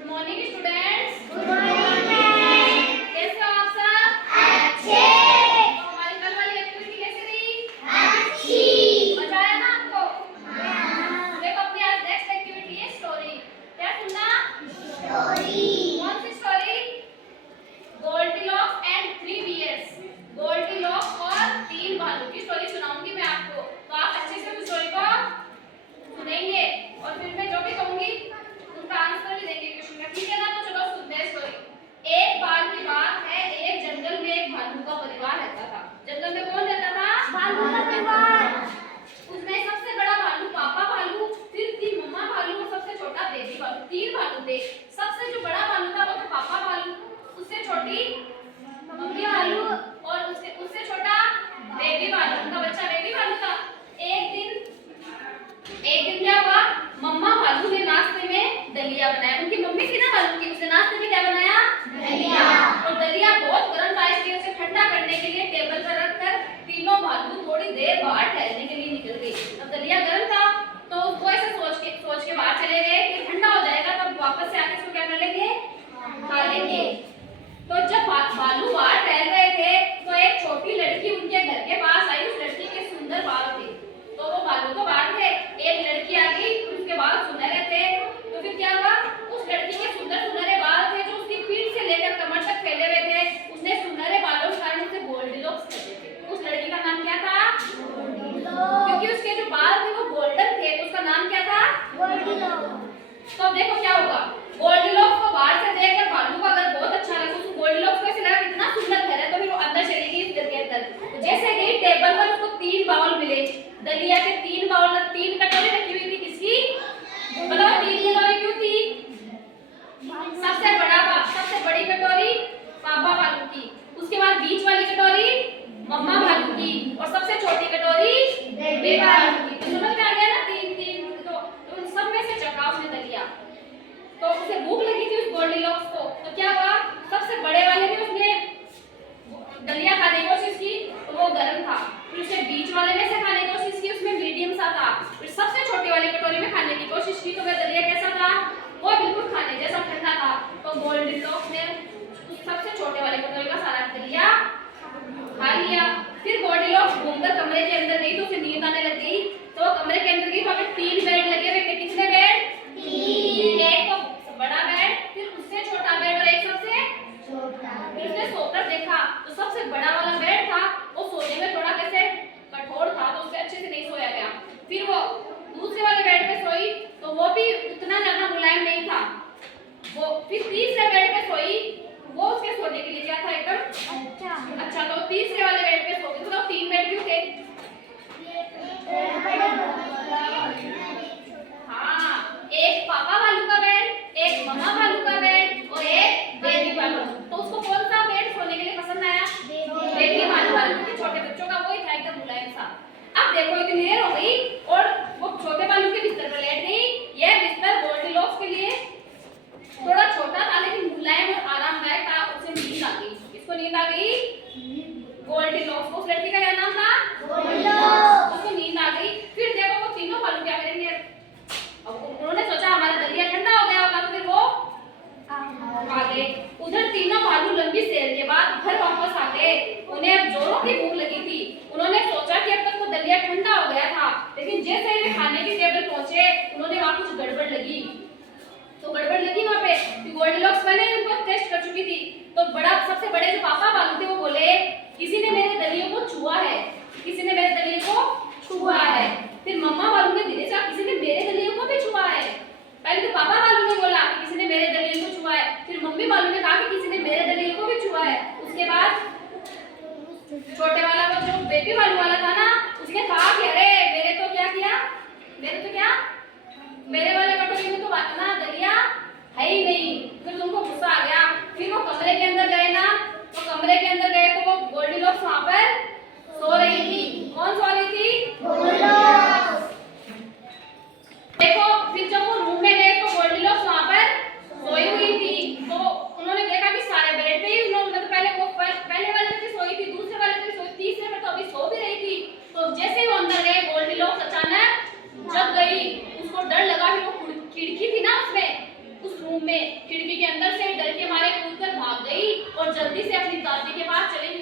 Good morning students. Good morning ma'am. कैसे हो आप सब? अच्छे। तो हमारी कल वाली एक्टिविटी कैसी रही? अच्छी। मजा आया ना आपको? हाँ। देखो अपनी आज नेक्स्ट एक्टिविटी है स्टोरी। क्या सुनना? स्टोरी। कौन सी story? Goldilocks and three bears. Goldilocks और तीन भालू की स्टोरी सुनाऊंगी मैं आपको। तो आप अच्छे से उस स्टोरी को सुनेंगे और फिर मैं जो भी कहूंगी उनका आंसर भी देंगे क्वेश्चन का। ठीक है ना? तो चलो सुनते हैं स्टोरी। एक बार की बात है, एक जंगल में एक भालू का परिवार रहता था। जंगल में कौन रहता था? भालू का परिवार। उसमें सबसे बड़ा भालू पापा भालू, फिर थी मम्मा भालू और सबसे छोटा बेबी भालू। तीन भालू थे। सबसे जो बड़ा भालू था वो था पापा भालू, उससे छोटी मम्मी भालू और उससे उससे छोटा बेबी भालू। उनका बच्चा बेबी भालू था। एक दिन क्या हुआ? मम्मा भालू ने नाश्ते में दलिया बनाया। उनकी मम्मी थी ना भालू की, उसने नाश्ते में क्या बनाया? दलिया। और दलिया बहुत गर्म था, इसलिए उसे ठंडा करने के लिए टेबल पर रखकर तीनों भालू थोड़ी देर बाहर टहलने के लिए निकल गए। अब दलिया गर्म था तो उसको ऐसे सोच के बाहर चले गए कि ठंडा हो जाएगा तब वापस से आके इसको क्या कर लेंगे? खा लेंगे। तो जब भालू बाहर टहल रहे थे तो एक छोटी लड़की उनके घर के पास आई। उस लड़की के सुंदर बाल थे तो वो भालू तो बाहर थे। एक लड़की आ गई, उसके बाल सुनहरे थे। तो फिर क्या हुआ? उस लड़की के सुंदर सुनहरे बाल थे जो उसकी पीठ से लेकर कमर तक फैले हुए थे। उसने सुनहरे बालों के कारण उसे गोल्डीलॉक्स कहते थे। उस लड़की का नाम क्या था? क्योंकि उसके जो बाल थे वो गोल्डन थे तो उसका नाम क्या था? गोल्डीलॉक्स। तो अब देखो क्या होगा। गोल्डीलॉक्स को बाहर से देखकर भालू को अगर बहुत अच्छा लगा, उसको गोल्डीलॉक्स को ऐसे लगा कितना सुंदर घर है, तो फिर वो अंदर चली गई इस घर के अंदर। तो जैसे गई टेबल पर उसको तीन बाउल मिले। दलिया के तीन बाउल, तीन कटोरी रखी हुई थी। किसकी? बताओ तीन कटोरी क्यों थी? सबसे बड़ी कटोरी पापा भालू की, उसके बाद बीच वाली कटोरी मम्मा भालू की और सबसे छोटी कटोरी बेबी भालू की। तो समझ में आ गया ना? तीन तीन। तो उन सब में से चखा उसने दलिया। तो उसे भूख लगी थी उस गोल्डीलॉक्स को। तो क्या हुआ? सबसे बड़े वाले ने उसने दलिया खाने की कोशिश की तो वो गर्म था। फिर उसे बीच वाले में से खाने की कोशिश की, उसमें मीडियम सा था। फिर सबसे छोटी वाली कटोरी में खाने की कोशिश की तो वह दलिया कैसा था? वो बिल्कुल खाने जैसा ठंडा था। तो गोल्डीलॉक्स ने उस सबसे छोटे वाले कटोरी का सारा दलिया खा लिया। फिर गोल्डीलॉक्स घूमकर कमरे के अंदर गई तो उसे नींद आने लग गई। तो वो कमरे के अंदर गई तो वहां पे तीन बेड लगे हुए थे। कितने बेड? तीन। एक तो बड़ा बेड, फिर उससे छोटा बेड और एक सबसे छोटा। फिर उसने सोकर देखा तो सबसे बड़ा वाला बेड था वो सोने में थोड़ा कैसे कठोर था तो उससे अच्छे से नहीं सोया गया। फिर वो दूसरे वाले बेड पे सोई तो वो भी उतना ज्यादा मुलायम नहीं था। वो फिर तीसरे बेड पे सोई, वो उसके सोने के लिए क्या था? एकदम अच्छा। तो तीसरे वाले बेड पे सो गई। तो तीन बेड क्यों थे? हाँ, एक पापा भालू का बेड, एक मम्मा भालू का बेड और एक बेबी भालू। तो उसको कौन सा बेड सोने के लिए पसंद आया? बेबी भालू वाला, क्योंकि छोटे बच्चों का वही था एकदम मुलायम सा। अब देखो इतनी देर हो गई और वो छोटे भालू के बिस्तर पर लेट गई। यह बिस्तर गोल्डीलॉक्स के लिए थोड़ा छोटा था लेकिन मुलायम और आरामदायक था। उसे नींद आ गई। किसको नींद आ गई? गोल्डीलॉक्स को। उस लड़की का क्या नाम था? गोल्डीलॉक्स। उसको नींद आ गई। फिर देखो वो तीनों भालू क्या करेंगे? अब उन्होंने सोचा हमारा दलिया ठंडा हो गया होगा तो फिर वो आ गए। उधर तीनों भालू लंबी सैर के बाद घर वापस आ गए। उन्हें अब जोरों की भूख लगी थी। उन्होंने सोचा कि अब तक तो दलिया ठंडा हो गया था, लेकिन जैसे ही वे खाने की टेबल पहुंचे उन्होंने वहां कुछ गड़बड़ लगी। तो गड़बड़ लगी वहां पे कि गोल्डीलॉक्स पहले उनको टेस्ट कर चुकी थी। तो सबसे बड़े जो पापा भालू थे वो बोले किसी ने मेरे दलिया को छुआ है, किसी ने मेरे दलिया को छुआ है। फिर मम्मा भालू ने धीरे से कहा किसी ने मेरे दलिया को भी छुआ है। पहले तो पापा भालू ने बोला कि किसी ने मेरे दलिया को छुआ है। फिर मम्मी भालू ने कहा कि किसी ने मेरे दलिया को भी छुआ है। उसके बाद छोटे वाला वो जो बेबी भालू वाला था ना, उसने कहा कि अरे मेरे तो क्या मेरे वाले कटोरी में तो ना दलिया है ही नहीं। फिर तुमको गुस्सा आ गया। फिर वो कमरे के अंदर गए ना, तो कमरे के अंदर गए तो वो गोल्डीलॉक्स वहां पर सो रही थी। कौन सो रही थी? गोल्डीलॉक्स। देखो फिर जब वो रूम में गए तो गोल्डीलॉक्स वहां पर सोई हुई थी। तो उन्होंने देखा कि सारे बेड पे ही उन्होंने पहले वाले पे सोई थी, दूसरे वाले पे सोई, तीसरे में तो अभी सो भी रही थी। तो जैसे ही वो अंदर गए गोल्डीलॉक्स अचानक जग गई। उसको डर लगा कि वो खिड़की थी ना उसमें और जल्दी से अपनी दादी के पास चलेंगी